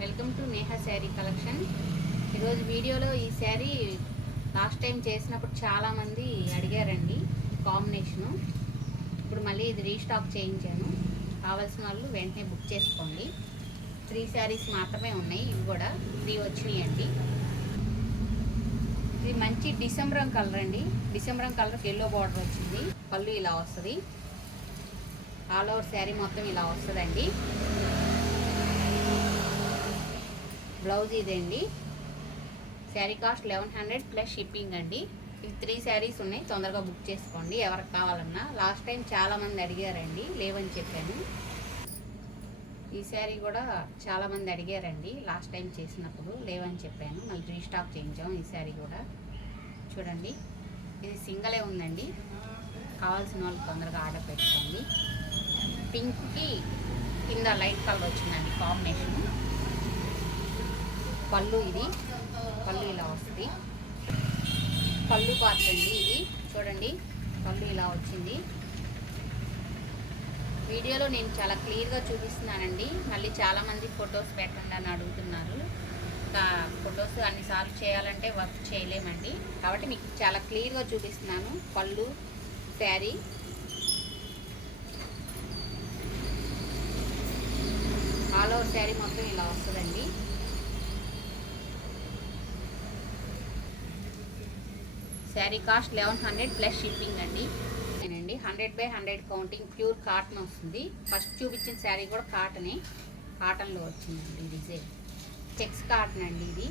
Welcome to Neha sari collection. ఈరోజు వీడియోలో ఈ శారీ లాస్ట్ టైం చేసినప్పుడు చాలామంది అడిగారండి కాంబినేషను. ఇప్పుడు మళ్ళీ ఇది రీస్టాక్ చేయించాను. కావాల్సిన వాళ్ళు వెంటనే బుక్ చేసుకోండి. 3 శారీస్ మాత్రమే ఉన్నాయి. ఇవి కూడా 3 వచ్చినాయండి. ఇది మంచి డిసెంబరం కలర్ అండి. డిసెంబరం కలర్కి ఎల్లో బార్డర్ వచ్చింది. పళ్ళు ఇలా వస్తుంది. ఆల్ ఓవర్ శారీ మొత్తం ఇలా వస్తుందండి. బ్లౌజ్ ఇదండి. శారీ కాస్ట్ 1100 ప్లస్ షిప్పింగ్ అండి. ఇవి 3 శారీస్ ఉన్నాయి. తొందరగా బుక్ చేసుకోండి ఎవరికి కావాలన్నా. లాస్ట్ టైం చాలామంది అడిగారండి, లేవని చెప్పాను. ఈ శారీ కూడా చాలామంది అడిగారండి లాస్ట్ టైం చేసినప్పుడు, లేవని చెప్పాను. మళ్ళీ రీస్టాక్ చేయించాం. ఈ శారీ కూడా చూడండి, ఇది సింగలే ఉందండి. కావాల్సిన వాళ్ళు తొందరగా ఆర్డర్ పెట్టుకోండి. పింక్కి కింద లైట్ కలర్ వచ్చిందండి కాంబినేషన్. పళ్ళు ఇది, పళ్ళు ఇలా వస్తుంది. పళ్ళు పార్ట్ అండి ఇది. చూడండి, పళ్ళు ఇలా వచ్చింది. వీడియోలో నేను చాలా క్లియర్గా చూపిస్తున్నానండి. మళ్ళీ చాలామంది ఫొటోస్ పెట్టండి అని అడుగుతున్నారు. ఫొటోస్ అన్నిసార్లు చేయాలంటే వర్క్ చేయలేమండి. కాబట్టి మీకు చాలా క్లియర్గా చూపిస్తున్నాను. పళ్ళు, శారీ, ఆల్ ఓవర్ శారీ మొత్తం ఇలా వస్తుందండి. శారీ కాస్ట్ 1100 ప్లస్ షిప్పింగ్ అండి. 100/100 కౌంటింగ్, ప్యూర్ కాటన్ వస్తుంది. ఫస్ట్ చూపించిన శారీ కూడా కాటన్లో వచ్చిందండి. డిజైన్ చెక్స్ కాటన్ అండి ఇది.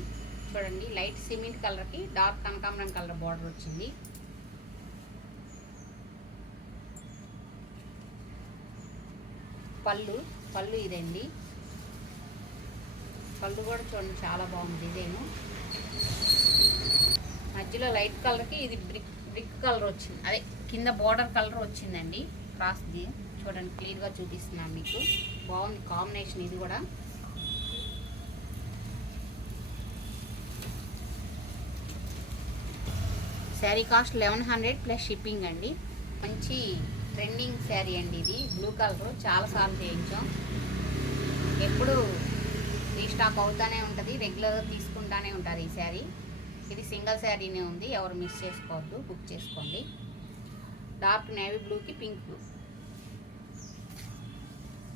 చూడండి, లైట్ సిమెంట్ కలర్కి డార్క్ కనకాంబరం కలర్ బార్డర్ వచ్చింది. పళ్ళు ఇదండి. పళ్ళు కూడా చూడండి, చాలా బాగుంది డిజైను. మధ్యలో లైట్ కలర్కి ఇది బ్రిక్ కలర్ వచ్చింది, అదే కింద బార్డర్ కలర్ వచ్చిందండి. క్రాస్ది చూడండి, క్లియర్గా చూపిస్తున్నాను మీకు. బాగుంది కాంబినేషన్ ఇది కూడా. శారీ కాస్ట్ 1100 ప్లస్ షిప్పింగ్ అండి. మంచి ట్రెండింగ్ శారీ అండి ఇది. బ్లూ కలర్ చాలాసార్లు చేయించాం. ఎప్పుడు రీస్టాక్ అవుతానే ఉంటుంది, రెగ్యులర్గా తీసుకుంటానే ఉంటుంది ఈ శారీ. ఇది సింగిల్ శారీనే ఉంది, ఎవరు మిస్ చేసుకోవద్దు, బుక్ చేసుకోండి. డార్క్ నేవీ బ్లూకి పింక్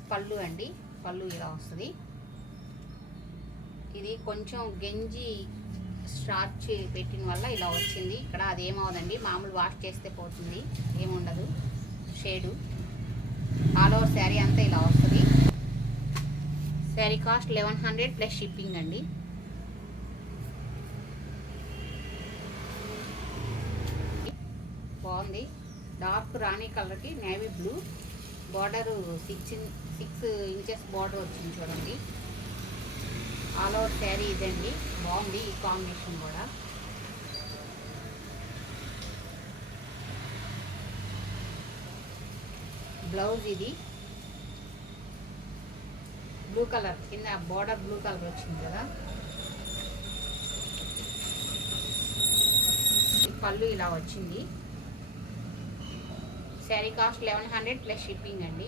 పళ్ళు అండి. పళ్ళు ఇలా వస్తుంది. ఇది కొంచెం గంజి స్టార్చ్ పెట్టిన వల్ల ఇలా వచ్చింది. ఇక్కడ అదేమవుదండి, మామూలు వాష్ చేస్తే పోతుంది, ఏముండదు షేడు. ఆల్ ఓవర్ శారీ అంతా ఇలా వస్తుంది. శారీ కాస్ట్ 1100 ప్లస్ షిప్పింగ్ అండి. బాగుంది. డార్క్ రాణి కలర్కి navy blue border 6 inches border వచ్చింది చూడండి. ఆల్ ఓవర్ శారీ ఇదండి. బాగుంది ఈ కాంబినేషన్ కూడా. బ్లౌజ్ ఇది బ్లూ కలర్, కింద బార్డర్ బ్లూ కలర్ వచ్చింది కదా. పళ్ళు ఇలా వచ్చింది. శారీ కాస్ట్ 1100 ప్లస్ షిప్పింగ్ అండి.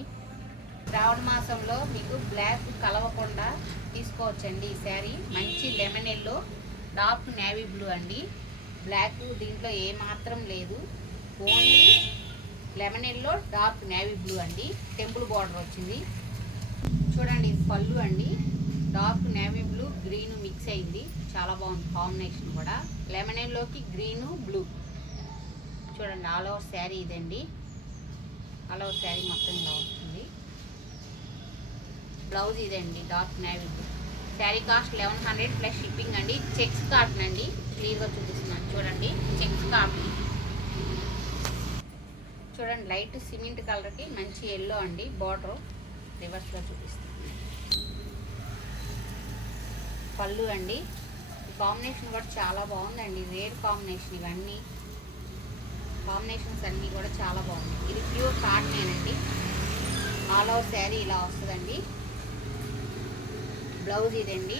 శ్రావణ మాసంలో మీకు బ్లాక్ కలవకుండా తీసుకోవచ్చండి ఈ శారీ. మంచి lemon yellow, dark navy blue అండి. బ్లాక్ దీంట్లో ఏమాత్రం లేదు, only lemon yellow, dark navy blue అండి. టెంపుల్ బార్డర్ వచ్చింది. చూడండి, ఇది పళ్ళు అండి. Dark navy blue green mix అయింది, చాలా బాగుంది కాంబినేషన్ కూడా. లెమన్ ఎల్లోకి గ్రీను బ్లూ. చూడండి, ఆల్ ఓవర్ శారీ ఇదండి. ఆల్ ఓవర్ శారీ మొత్తం ఇలా వస్తుంది. బ్లౌజ్ ఇదండి, dark navy blue. Sari cost 1100 plus shipping అండి. చెక్స్ కాటన్ అండి, క్లియర్గా చూపిస్తున్నాను చూడండి. చెక్స్ కాటన్ చూడండి, లైట్ సిమెంట్ కలర్కి మంచి ఎల్లో అండి. బార్డర్ రివర్స్లో చూపిస్తాను. పళ్ళు అండి. ఈ కాంబినేషన్ కూడా చాలా బాగుందండి. రేర్ కాంబినేషన్, ఇవన్నీ కాంబినేషన్స్ అన్నీ కూడా చాలా బాగుంది. ఇది ప్యూర్ కాటనేనండి. ఆల్ ఓవర్ శారీ ఇలా వస్తుందండి. బ్లౌజ్ ఇదండి.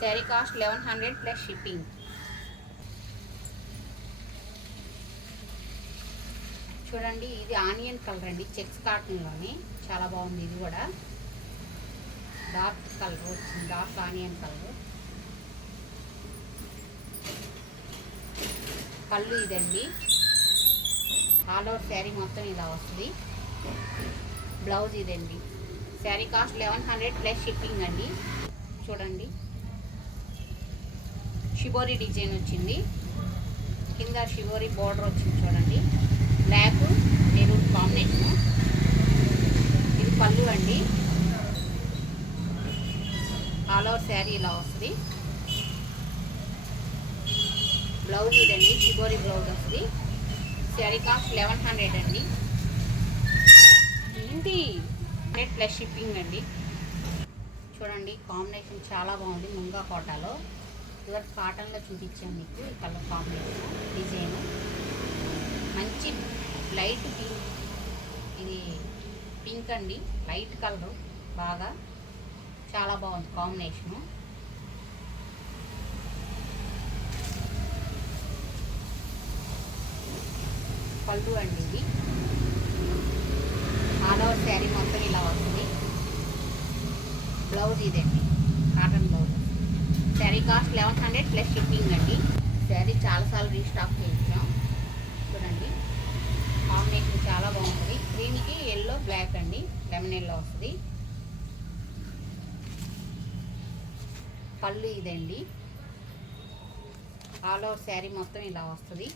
Sari cost 1100 plus shipping. చూడండి, ఇది ఆనియన్ కలర్ అండి. చెక్స్ కాటన్లోని చాలా బాగుంది ఇది కూడా. డార్క్ కలర్ వచ్చింది, డార్క్ ఆనియన్ కలర్. పళ్ళు ఇదండి. ఆల్ ఓవర్ శారీ మొత్తం ఇలా వస్తుంది. బ్లౌజ్ ఇదండి. శారీ కాస్ట్ 1100 ప్లస్ షిప్పింగ్ అండి. చూడండి, షిబోరి డిజైన్ వచ్చింది, కింద షిబోరి బోర్డర్ వచ్చింది. చూడండి, బ్లాక్ మెరూన్ కాంబినేషన్. ఇది పళ్ళు అండి. ఆల్ ఓవర్ శారీ ఇలా వస్తుంది. బ్లౌజ్ ఇదండి, షిబోరి బ్లౌజ్ వస్తుంది. శారీ కాస్ట్ 1100 అండి. ఏంటి 100 ప్లస్ షిప్పింగ్ అండి. చూడండి, కాంబినేషన్ చాలా బాగుంది. ముంగా కోటాలో ఇవర్ కాటన్లో చూపించాను మీకు. ఈ కలర్ కాంబినేషన్ డిజైన్ మంచి లైట్ పింక్. ఇది పింక్ అండి, లైట్ కలర్, బాగా చాలా బాగుంది కాంబినేషను. పళ్ళు అండి. ఇది ఆల్ ఓవర్ శారీ మొత్తం ఇలా వస్తుంది. బ్లౌజ్ ఇదండి, cotton blouse. Sari cost 1100 plus shipping అండి. శారీ చాలాసార్లు రీస్టాక్ చేయించాం. చూడండి, కాంబినేషన్ చాలా బాగుంటుంది. గ్రీన్కి ఎల్లో, బ్లాక్ అండి, లెమన్ ఎల్లో వస్తుంది. పళ్ళు ఇదండి. ఆల్ ఓవర్ శారీ మొత్తం ఇలా వస్తుంది.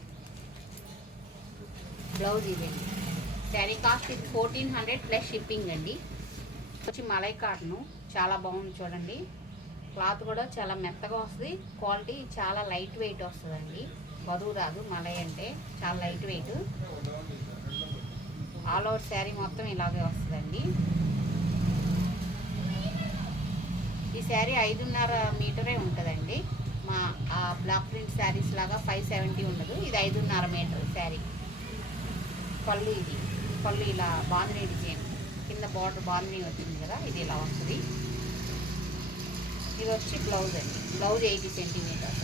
బ్లౌజ్ ఇదండి. శారీ కాస్ట్ ఇది 1400 ప్లస్ షిప్పింగ్ అండి. వచ్చి మలై కాటను చాలా బాగుంది. చూడండి, క్లాత్ కూడా చాలా మెత్తగా వస్తుంది. క్వాలిటీ చాలా లైట్ వెయిట్ వస్తుందండి, బరువు రాదు. మలై అంటే చాలా light weight. All over sari మొత్తం ఇలాగే వస్తుందండి. ఈ శారీ 5.5 మీటరే ఉంటుందండి. మా బ్లాక్ ప్రింట్ శారీస్ లాగా 570 ఉండదు. ఇది 5.5 మీటర్ శారీ. పళ్ళు ఇది. పళ్ళు ఇలా బాందిని డిజైన్, కింద బార్డర్ బాందిని వచ్చింది కదా, ఇది ఇలా వస్తుంది. ఇది వచ్చి బ్లౌజ్ అండి. Blouse 80 centimetres.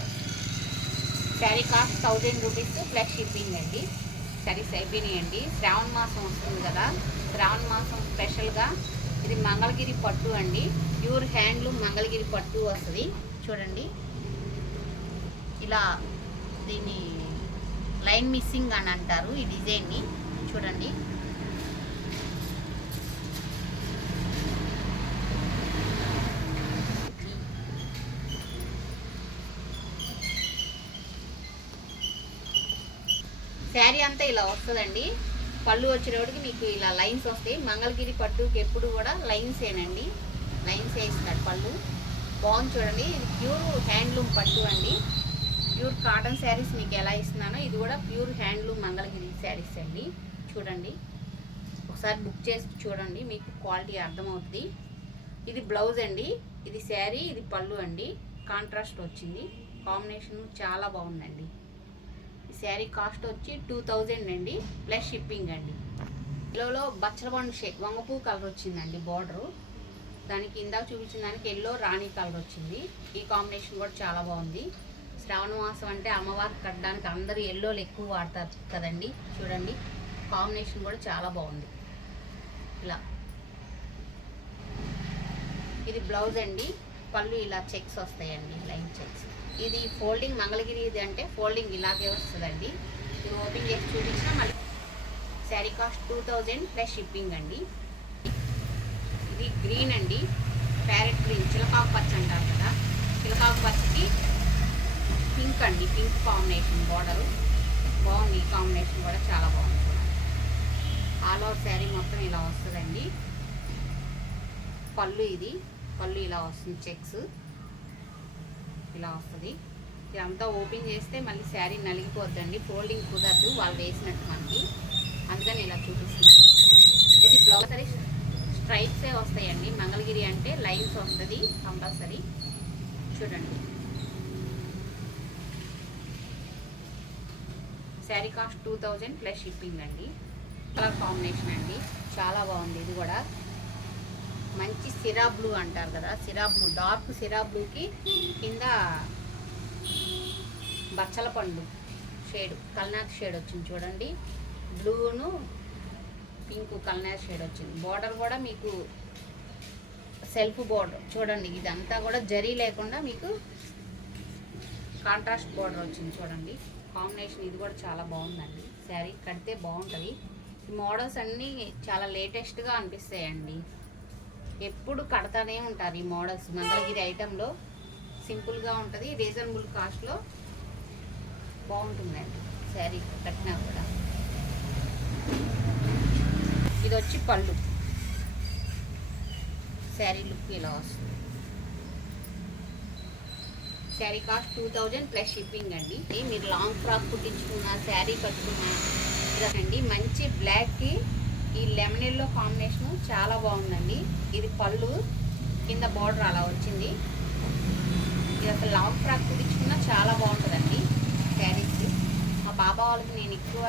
Sari cost 1000 rupees plus shipping అండి. శారీస్ అయిపోయినాయండి. శ్రావణ మాసం వస్తుంది కదా, శ్రావణ మాసం స్పెషల్గా ఇది మంగళగిరి పట్టు అండి. ప్యూర్ హ్యాండ్లూమ్ మంగళగిరి పట్టు వస్తుంది. చూడండి, ఇలా దీన్ని లైన్ మిస్సింగ్ అని అంటారు ఈ డిజైన్ని. చూడండి, శారీ అంతా ఇలా వస్తుందండి. పళ్ళు వచ్చేటప్పటికి మీకు ఇలా లైన్స్ వస్తాయి. మంగళగిరి పట్టుకి ఎప్పుడు కూడా లైన్స్ ఏనండి, లైన్స్ వేస్తాడు పళ్ళు. బాగుంది చూడండి. ఇది ప్యూర్ హ్యాండ్లూమ్ పట్టు అండి. ప్యూర్ కాటన్ శారీస్ మీకు ఎలా ఇస్తున్నానో ఇది కూడా ప్యూర్ హ్యాండ్లూమ్ మంగళగిరి శారీస్ అండి. చూడండి, ఒకసారి బుక్ చేసి చూడండి, మీకు క్వాలిటీ అర్థమవుతుంది. ఇది బ్లౌజ్ అండి, ఇది శారీ, ఇది పళ్ళు అండి. కాంట్రాస్ట్ వచ్చింది. కాంబినేషన్ చాలా బాగుందండి. ఈ శారీ కాస్ట్ వచ్చి 2000 అండి ప్లస్ షిప్పింగ్ అండి. ఎల్లోలో బచ్చలబండు షేక్ వంగపూ కలర్ వచ్చిందండి బార్డరు. దానికి ఇందాక చూపించిన దానికి ఎల్లో రాణి కలర్ వచ్చింది. ఈ కాంబినేషన్ కూడా చాలా బాగుంది. శ్రావణ మాసం అంటే అమ్మవారికి కట్టడానికి అందరూ ఎల్లోలు ఎక్కువ వాడతారు కదండి. చూడండి, కాంబినేషన్ కూడా చాలా బాగుంది. ఇలా ఇది బ్లౌజ్ అండి. పళ్ళు ఇలా చెక్స్ వస్తాయండి, లైన్ చెక్స్. ఇది ఫోల్డింగ్ మంగళగిరి ఇది అంటే ఫోల్డింగ్ ఇలాగే వస్తుందండి. ఇది ఓపెన్ చేసి చూపించినా మళ్ళీ. శారీ కాస్ట్ 2000 ప్లస్ షిప్పింగ్ అండి. ఇది గ్రీన్ అండి, ప్యారెట్ గ్రీన్, చిలకాకు పచ్చ అంటారు కదా, చిలకాకు పచ్చకి పింక్ అండి, పింక్ కాంబినేషన్ బార్డరు బాగుంది. ఈ కాంబినేషన్ కూడా చాలా బాగుంది. ఆల్ ఓవర్ శారీ మొత్తం ఇలా వస్తుందండి. పళ్ళు ఇది, పళ్ళు ఇలా వస్తుంది, చెక్స్ ఇలా వస్తుంది. ఇదంతా ఓపెన్ చేస్తే మళ్ళీ శారీ నలిగిపోద్దండి, ఫోల్డింగ్ కుదరదు వాళ్ళు వేసినట్టు మనకి, అందుకని ఇలా చూపిస్తున్నాను. ఇది బ్లౌజ్ సరీ స్ట్రైప్సే వస్తాయండి. మంగళగిరి అంటే లైన్స్ వస్తుంది కంపల్సరీ. చూడండి, శారీ కాస్ట్ 2000 ప్లస్ షిప్పింగ్ అండి. కలర్ కాంబినేషన్ అండి, చాలా బాగుంది. ఇది కూడా మంచి సిరా బ్లూ అంటారు కదా, సిరా బ్లూ, డార్క్ సిరా బ్లూకి కింద బచ్చల పండు షేడ్, కల్నాథ్ షేడ్ వచ్చింది. చూడండి, బ్లూను పింక్ కల్నాథ్ షేడ్ వచ్చింది. బార్డర్ కూడా మీకు సెల్ఫ్ బోర్డర్ చూడండి, ఇదంతా కూడా జరీ లేకుండా మీకు కాంట్రాస్ట్ బోర్డర్ వచ్చింది చూడండి. కాంబినేషన్ ఇది కూడా చాలా బాగుందండి. శారీ కడితే బాగుంటుంది. ఈ మోడల్స్ అన్నీ చాలా లేటెస్ట్గా అనిపిస్తాయండి. ఎప్పుడు కడతానే ఉంటారు ఈ మోడల్స్. మంగళగిరి ఐటెంలో సింపుల్గా ఉంటుంది, రీజనబుల్ కాస్ట్లో బాగుంటుందండి శారీ కట్టినా కూడా. ఇది వచ్చి పళ్ళు. శారీ లుక్ ఇలా వస్తుంది. శారీ కాస్ట్ 2000 ప్లస్ షిప్పింగ్ అండి. మీరు లాంగ్ ఫ్రాక్ కుట్టించుకున్న, శారీ కట్టుకున్నా ఇదండి. మంచి బ్లాక్కి ఈ లెమన్ ఎల్లో కాంబినేషన్ చాలా బాగుందండి. ఇది పళ్ళు, కింద బార్డర్ అలా వచ్చింది. ఇది అసలు లాంగ్ ఫ్రాక్ కుట్టించుకున్నా చాలా బాగుంటుందండి శారీస్కి. మా బాబా వాళ్ళకి నేను ఎక్కువ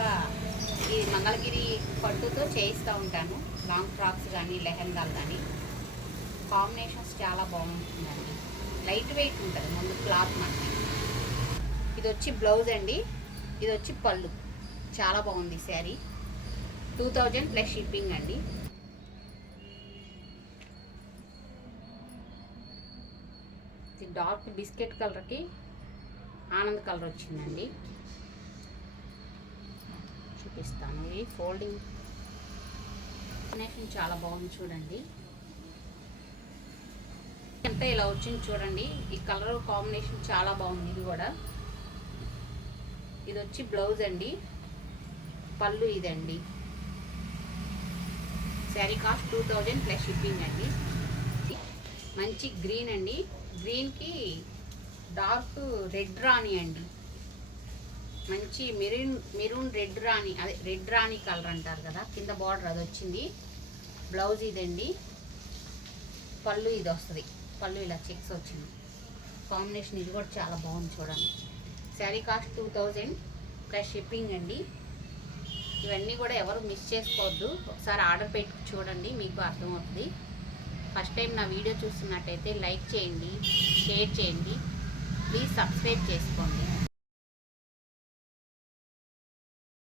ఈ మంగళగిరి పట్టుతో చేయిస్తూ ఉంటాను, లాంగ్ ఫ్రాక్స్ కానీ లెహంగాలు కానీ. కాంబినేషన్స్ చాలా బాగుంటుందండి. లైట్ వెయిట్ ఉంటుంది ముందు క్లాత్ మనకి. ఇది వచ్చి బ్లౌజ్ అండి, ఇది వచ్చి పళ్ళు. చాలా బాగుంది శారీ. 2000 ప్లస్ షిప్పింగ్ అండి. ఇది డార్క్ బిస్కెట్ కలర్కి ఆనంద్ కలర్ వచ్చిందండి. చూపిస్తాను. ఇది ఫోల్డింగ్ కాంబినేషన్ చాలా బాగుంది చూడండి. అంతా ఇలా వచ్చింది చూడండి. ఈ కలర్ కాంబినేషన్ చాలా బాగుంది. ఇది కూడా, ఇది వచ్చి బ్లౌజ్ అండి, పళ్ళు ఇదండి. శారీ కాస్ట్ 2000 ప్లస్ షిప్పింగ్ అండి. మంచి గ్రీన్ అండి, గ్రీన్కి డార్క్ రెడ్ రాణి అండి. మంచి మెరూన్ రెడ్ రాణి, అదే రెడ్ రాణి కలర్ అంటారు కదా, కింద బార్డర్ అది వచ్చింది. బ్లౌజ్ ఇదండి, పళ్ళు ఇది వస్తుంది. పళ్ళు ఇలా చెక్స్ వచ్చింది. కాంబినేషన్ ఇది కూడా చాలా బాగుంది చూడండి. శారీ కాస్ట్ 2000 ప్లస్ షిప్పింగ్ అండి. ఇవన్నీ కూడా ఎవరు మిస్ చేసుకోవద్దు. ఒకసారి ఆర్డర్ పెట్టి చూడండి, మీకు అర్థమవుతుంది. ఫస్ట్ టైం నా వీడియో చూస్తున్నట్టయితే లైక్ చేయండి, షేర్ చేయండి, ప్లీజ్ సబ్స్క్రైబ్ చేసుకోండి.